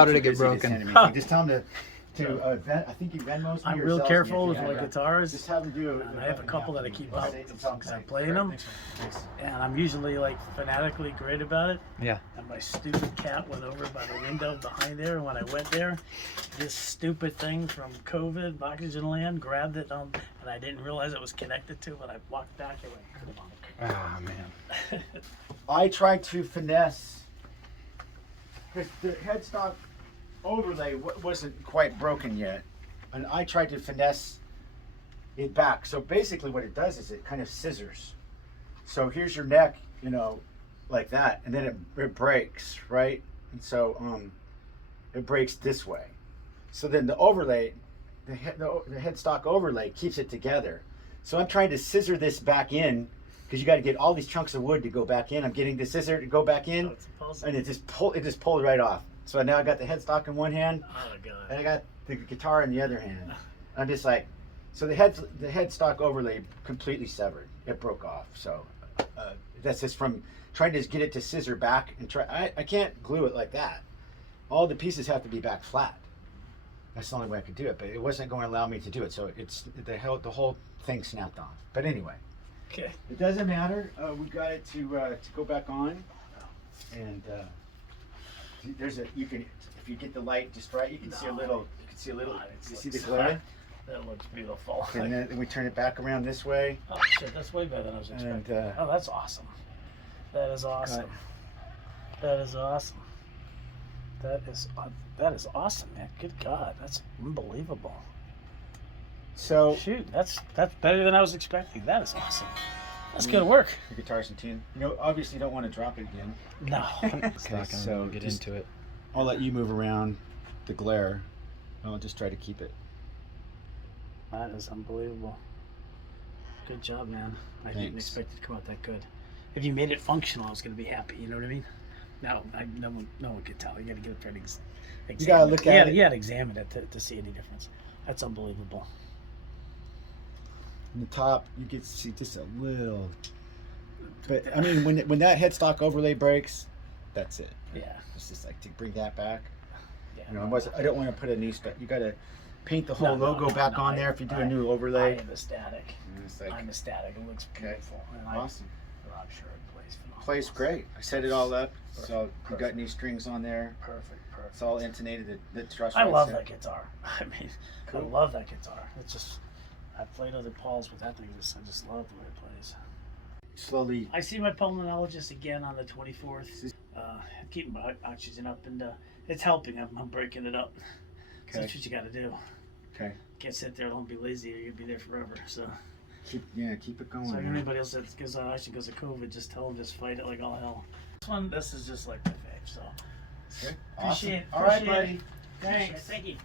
How did it get broken? Just tell him to I think you Venmo's. I'm real careful with my guitars. Just have him do it. And I have a couple that I keep out because I'm playing them. And I'm usually like fanatically great about it. Yeah. And my stupid cat went over by the window behind there. And when I went there, this stupid thing from COVID, Oxygen Land, grabbed it and I didn't realize it was connected to it. I walked back and went, come on. Oh, man. I tried to finesse, because the headstock overlay wasn't quite broken yet, and I tried to finesse it back. So basically what it does is it kind of scissors. So here's your neck, you know, like that, and then it breaks, right? And so it breaks this way. So then the overlay, the headstock overlay keeps it together. So I'm trying to scissor this back in, because you got to get all these chunks of wood to go back in. I'm getting the scissor to go back in, and it just pulled right off. So now I got the headstock in one hand, and I got the guitar in the other hand. I'm just like, so the headstock overlay completely severed. It broke off. So that's just from trying to get it to scissor back and try. I can't glue it like that. All the pieces have to be back flat. That's the only way I could do it, but it wasn't going to allow me to do it. So it's the whole thing snapped off. But anyway. Okay. It doesn't matter. We got it to go back on, and there's you can, if you get the light just right, you can see a little. You see the glare? That looks beautiful. And then we turn it back around this way. Oh shit, that's way better than I was expecting. And, oh, that's awesome. That is awesome. That is awesome. That is awesome, man. Good God, that's unbelievable. So shoot, that's better than I was expecting. That is awesome. That's good work. Your guitar's in tune. You know, obviously you don't want to drop it again. No. Okay, so get into it. I'll let you move around the glare. I'll just try to keep it. That is unbelievable. Good job, man. I didn't expect it to come out that good. If you made it functional, I was going to be happy. You know what I mean? No one could tell. You got to get up there and examine. You got to look at it. You got to examine it to see any difference. That's unbelievable. On the top, you get to see just a little. But I mean, when that headstock overlay breaks, that's it. Yeah. It's just like to bring that back. Yeah. You know, I don't want to put a new stuff. You got to paint the whole logo back on there if you do a new overlay. I am ecstatic. I'm ecstatic. It looks beautiful. And awesome. I'm sure it plays phenomenal. Plays great. I set it all up, so you got new strings on there. Perfect. It's all intonated. The truss. I love that guitar. I mean, cool. I love that guitar. It's just, I've played other Pauls with that thing. I just love the way it plays. Slowly. I see my pulmonologist again on the 24th. Keeping my oxygen up, and it's helping. I'm breaking it up. Okay. So that's what you got to do. Okay. Can't sit there. Don't be lazy, or you'll be there forever. So. Keep it going. So if anybody else that goes of COVID, just tell them just fight it like all hell. This is just like my fave. So. Okay. Appreciate it. All right, buddy. Thanks. Thank you.